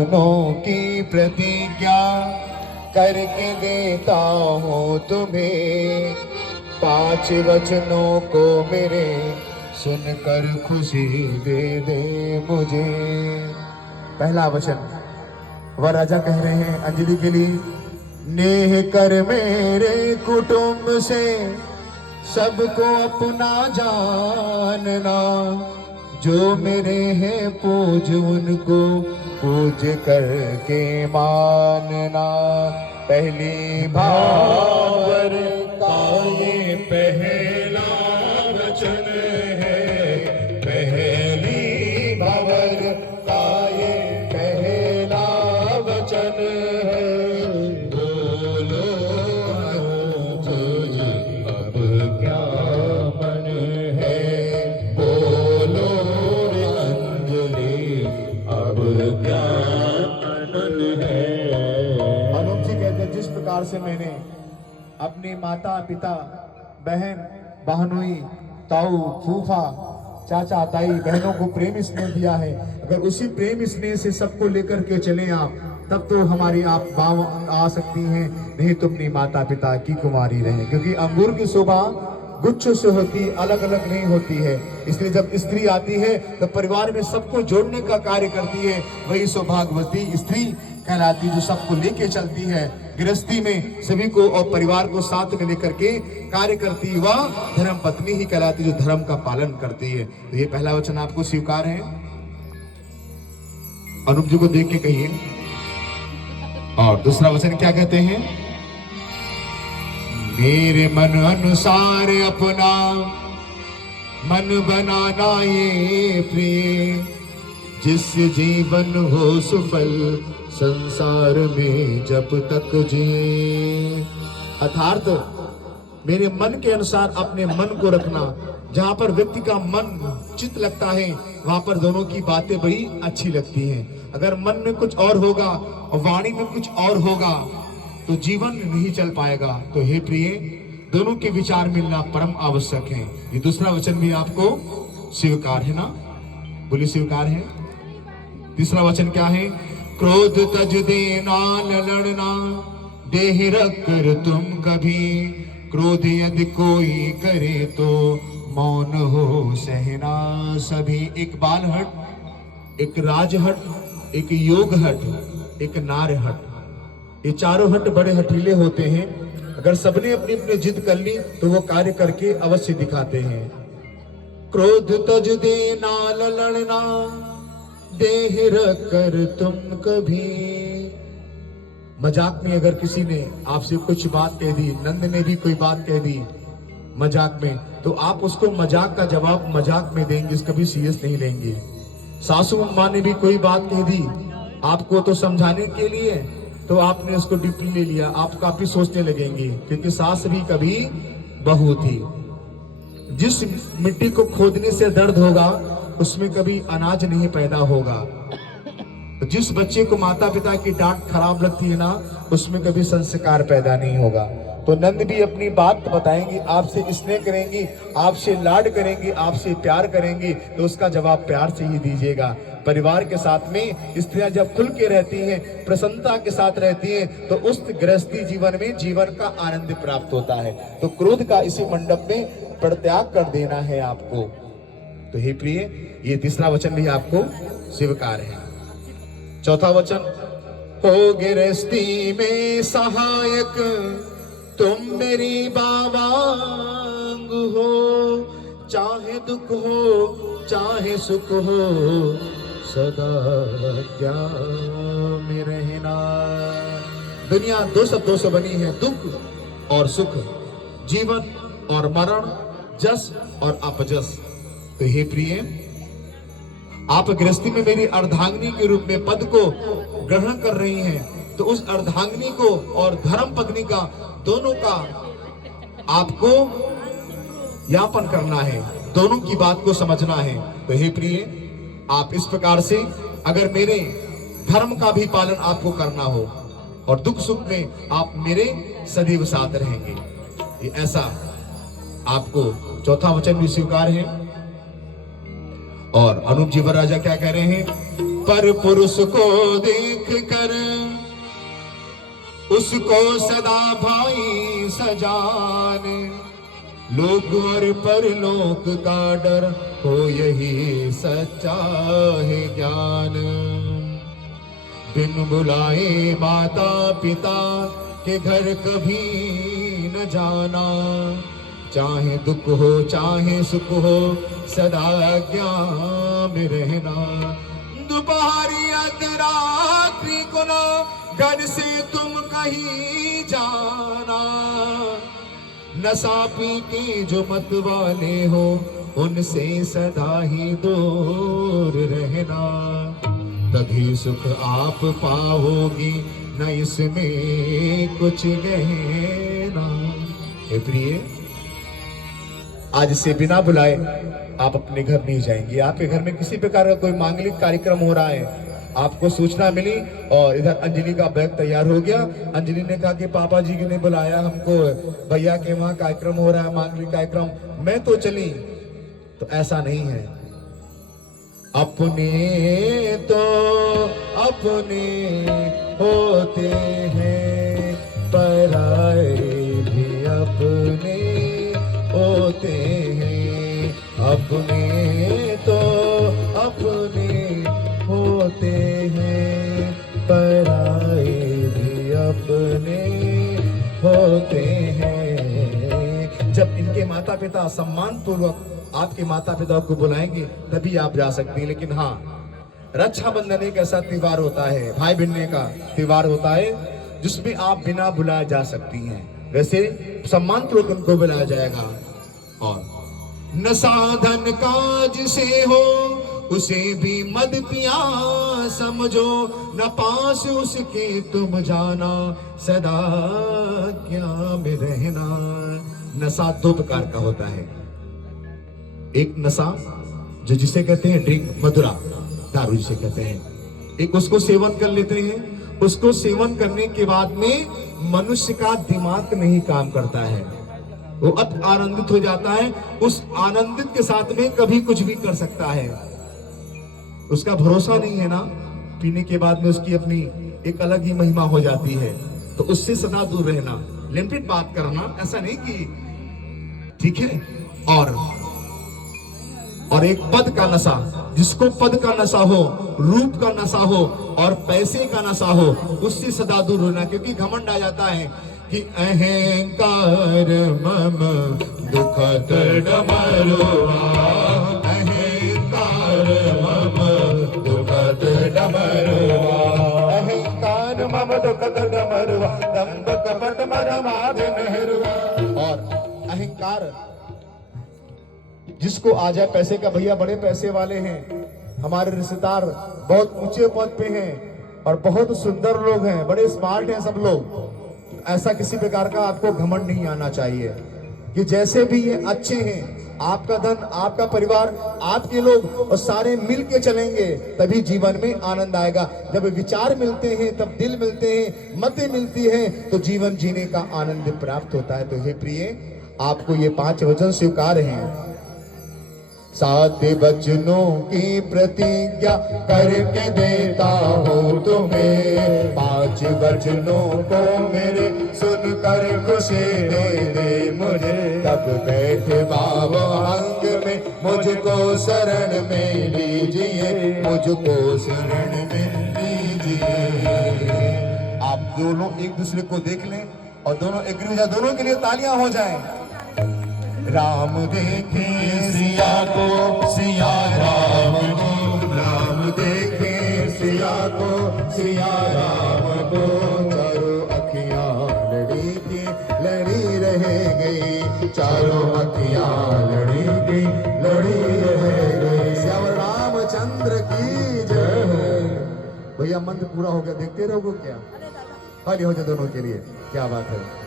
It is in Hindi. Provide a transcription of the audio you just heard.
दोनों की प्रतिज्ञा करके देता हूँ तुम्हें, 5 वचनों को मेरे सुनकर खुशी दे दे मुझे। पहला वचन वह राजा कह रहे हैं अंजलि के लिए, नेह कर मेरे कुटुंब से सबको अपना जानना, जो मेरे हैं पूज उनको पूज करके मानना। पहली भावर का ये पहला वचन है, पहली भावर का ये पहला वचन है। बोलो तुझे अब क्या मन है, बोलो रे अंजलि अब क्या मन है। अनूप जी कहते हैं, जिस प्रकार से मैंने अपने माता पिता बहन बहनोई ताऊ फूफा चाचा ताई बहनों को प्रेम स्नेह दिया है, अगर उसी प्रेम स्नेह से सबको लेकर के चले आप, तब तो हमारी आप गाँव आ सकती हैं, नहीं तो अपनी माता पिता की कुमारी रहे। क्योंकि अंगूर की शोभा गुच्छों से होती, अलग अलग नहीं होती है। इसलिए जब स्त्री आती है तो परिवार में सबको जोड़ने का कार्य करती है, वही सौभाग्यवती स्त्री कहलाती है, जो सबको लेके चलती है। गृहस्थी में सभी को और परिवार को साथ में लेकर के कार्य करती है, वह धर्म पत्नी ही कहलाती है, जो धर्म का पालन करती है। तो ये पहला वचन आपको स्वीकार है? अनूप जी को देख के कहिए। और दूसरा वचन क्या कहते हैं? मेरे मन अनुसार अपना मन बनाना ये प्रिय, जिससे जीवन हो सफल संसार में जब तक जिए। अर्थात मेरे मन के अनुसार अपने मन को रखना, जहां पर व्यक्ति का मन चित लगता है वहां पर दोनों की बातें बड़ी अच्छी लगती हैं। अगर मन में कुछ और होगा और वाणी में कुछ और होगा तो जीवन नहीं चल पाएगा। तो हे प्रिय, दोनों के विचार मिलना परम आवश्यक है। ये दूसरा वचन भी आपको स्वीकार है ना? बोलिए स्वीकार है। तीसरा वचन क्या है? क्रोध तज देना न लड़ना, देह रख कर तुम कभी, क्रोध यदि कोई करे तो मौन हो सहना सभी। एक बाल हट, एक राज हट, एक योग हट, एक नार हट, ये चारों हट बड़े हठीले होते हैं। अगर सबने अपनी अपनी जिद कर ली तो वो कार्य करके अवश्य दिखाते हैं। क्रोध तज देना न लड़ना, देह रख कर तुम कभी। मजाक में अगर किसी ने आपसे कुछ बात कह दी, नंद ने भी कोई बात कह दी मजाक में, तो आप उसको मजाक का जवाब मजाक में देंगे, कभी सीरियस नहीं लेंगे। सासू अम्मा ने भी कोई बात कह दी आपको तो समझाने के लिए, तो आपने उसको डीपली ले लिया, आप काफी सोचने लगेंगे, क्योंकि सास भी कभी बहू थी। जिस मिट्टी को खोदने से दर्द होगा उसमें कभी अनाज नहीं पैदा होगा। तो जिस बच्चे को माता पिता की डांट खराब लगती है ना, उसमें कभी संस्कार पैदा नहीं होगा। तो नंद भी अपनी बात बताएंगी, आपसे स्नेह करेंगी, आपसे लाड करेंगी, आपसे प्यार करेंगी, तो उसका जवाब प्यार से ही दीजिएगा। परिवार के साथ में स्त्रियां जब खुल के रहती हैं, प्रसन्नता के साथ रहती हैं, तो उस गृहस्थी जीवन में जीवन का आनंद प्राप्त होता है। तो क्रोध का इसी मंडप में परित्याग कर देना है आपको। तो हे प्रिय, ये तीसरा वचन भी आपको स्वीकार है। चौथा वचन, हो गृहस्थी में सहायक तुम मेरी बावांग हो, चाहे दुख हो चाहे सुख हो सदा क्या में रहना। दुनिया दो शब्दों से बनी है, दुख और सुख, जीवन और मरण, जस और अपजस। तो हे प्रिय, आप गृहस्थी में मेरी अर्धांगिनी के रूप में पद को ग्रहण कर रही हैं, तो उस अर्धांगिनी को और धर्म पत्नी का दोनों का आपको यापन करना है, दोनों की बात को समझना है। तो हे प्रिय, आप इस प्रकार से अगर मेरे धर्म का भी पालन आपको करना हो और दुख सुख में आप मेरे सदैव साथ रहेंगे, ये ऐसा आपको चौथा वचन भी स्वीकार है। और अनूप जी राजा क्या कह रहे हैं? पर पुरुष को देख कर उसको सदा भाई सजाने, लोक और परलोक का डर हो यही सच्चा है ज्ञान। बिन बुलाए माता पिता के घर कभी न जाना, चाहे दुख हो चाहे सुख हो सदा आज्ञा में रहना। दोपहरी अर्धरात्रि को ना घर से तुम कहीं जाना, नशा पी के जो मत वाले हो उनसे सदा ही दूर रहना, तभी सुख आप पाओगी न इसमें कुछ गहना। हे प्रिय, आज से बिना बुलाए आप अपने घर नहीं जाएंगे। आपके घर में किसी प्रकार का कोई मांगलिक कार्यक्रम हो रहा है, आपको सूचना मिली और इधर अंजलि का बैग तैयार हो गया। अंजलि ने कहा कि पापा जी ने बुलाया हमको, भैया के वहां कार्यक्रम हो रहा है, मांगलिक कार्यक्रम, मैं तो चली। तो ऐसा नहीं है। अपने तो अपने होते हैं, पराए भी अपने होते हैं। अपने तो अपने होते हैं, पराए भी अपने होते हैं। जब इनके माता पिता सम्मान पूर्वक आपके माता पिता को बुलाएंगे तभी आप जा सकते हैं। लेकिन हाँ, रक्षाबंधन एक ऐसा त्योहार होता है, भाई बहन का त्योहार होता है जिसमें आप बिना बुलाए जा सकती हैं। वैसे सम्मान पूर्वक उनको बुलाया जाएगा। और न साधन काज से हो उसे भी मद पिया समझो, न पास उसके तुम जाना सदा क्या में रहना। नशा दो प्रकार का होता है, एक नशा जो जिसे कहते हैं ड्रिंक, मदुरा, दारू जिसे कहते हैं। एक उसको सेवन कर लेते हैं, उसको सेवन करने के बाद में मनुष्य का दिमाग नहीं काम करता है, वो अति आनंदित हो जाता है। उस आनंदित के साथ में कभी कुछ भी कर सकता है, उसका भरोसा नहीं है ना। पीने के बाद में उसकी अपनी एक अलग ही महिमा हो जाती है। तो उससे सदा दूर रहना, लिमिटेड बात करना, ऐसा नहीं कि ठीक है। और एक पद का नशा, जिसको पद का नशा हो, रूप का नशा हो और पैसे का नशा हो, उससे सदा दूर रहना। क्योंकि घमंड आ जाता है कि अहंकार मम दुखद डमरुआ, अहंकार मम दुखद डमरुआ, अहंकार मम दुखद डमरुआ, दंभ कपट मरमाद नहरुआ। और अहंकार जिसको आ जाए, पैसे का, भैया बड़े पैसे वाले हैं, हमारे रिश्तेदार बहुत ऊंचे पद पे हैं और बहुत सुंदर लोग हैं, बड़े स्मार्ट हैं सब लोग। ऐसा किसी प्रकार का आपको घमंड नहीं आना चाहिए कि जैसे भी ये अच्छे हैं, आपका धन, आपका परिवार, आपके लोग और सारे मिल के चलेंगे तभी जीवन में आनंद आएगा। जब विचार मिलते हैं, तब दिल मिलते हैं, मतें मिलती हैं, तो जीवन जीने का आनंद प्राप्त होता है। तो हे प्रिय, आपको ये 5 वचन स्वीकार हैं। 7 वचनों की प्रतिज्ञा करके देता हूँ तुम्हें, 5 वचनों को मेरे सुनकर खुशी दे मुझे। तब बैठे बाबा अंग में मुझको शरण में लीजिए, मुझको शरण में लीजिए। आप दोनों एक दूसरे को देख लें और दोनों एग्री हो जाए, दोनों के लिए तालियां हो जाएं। राम देखे सिया को, सिया राम को, राम देखे सिया को, सिया राम को। चारों अखियां लड़ी थी, लड़ी रह गई, चारों अखियां लड़ी थी, लड़ी रह गई। श्याम रामचंद्र की जय। भैया मंत्र पूरा हो गया, देखते रहोगे क्या? खाली हो जाए दोनों के लिए, क्या बात है।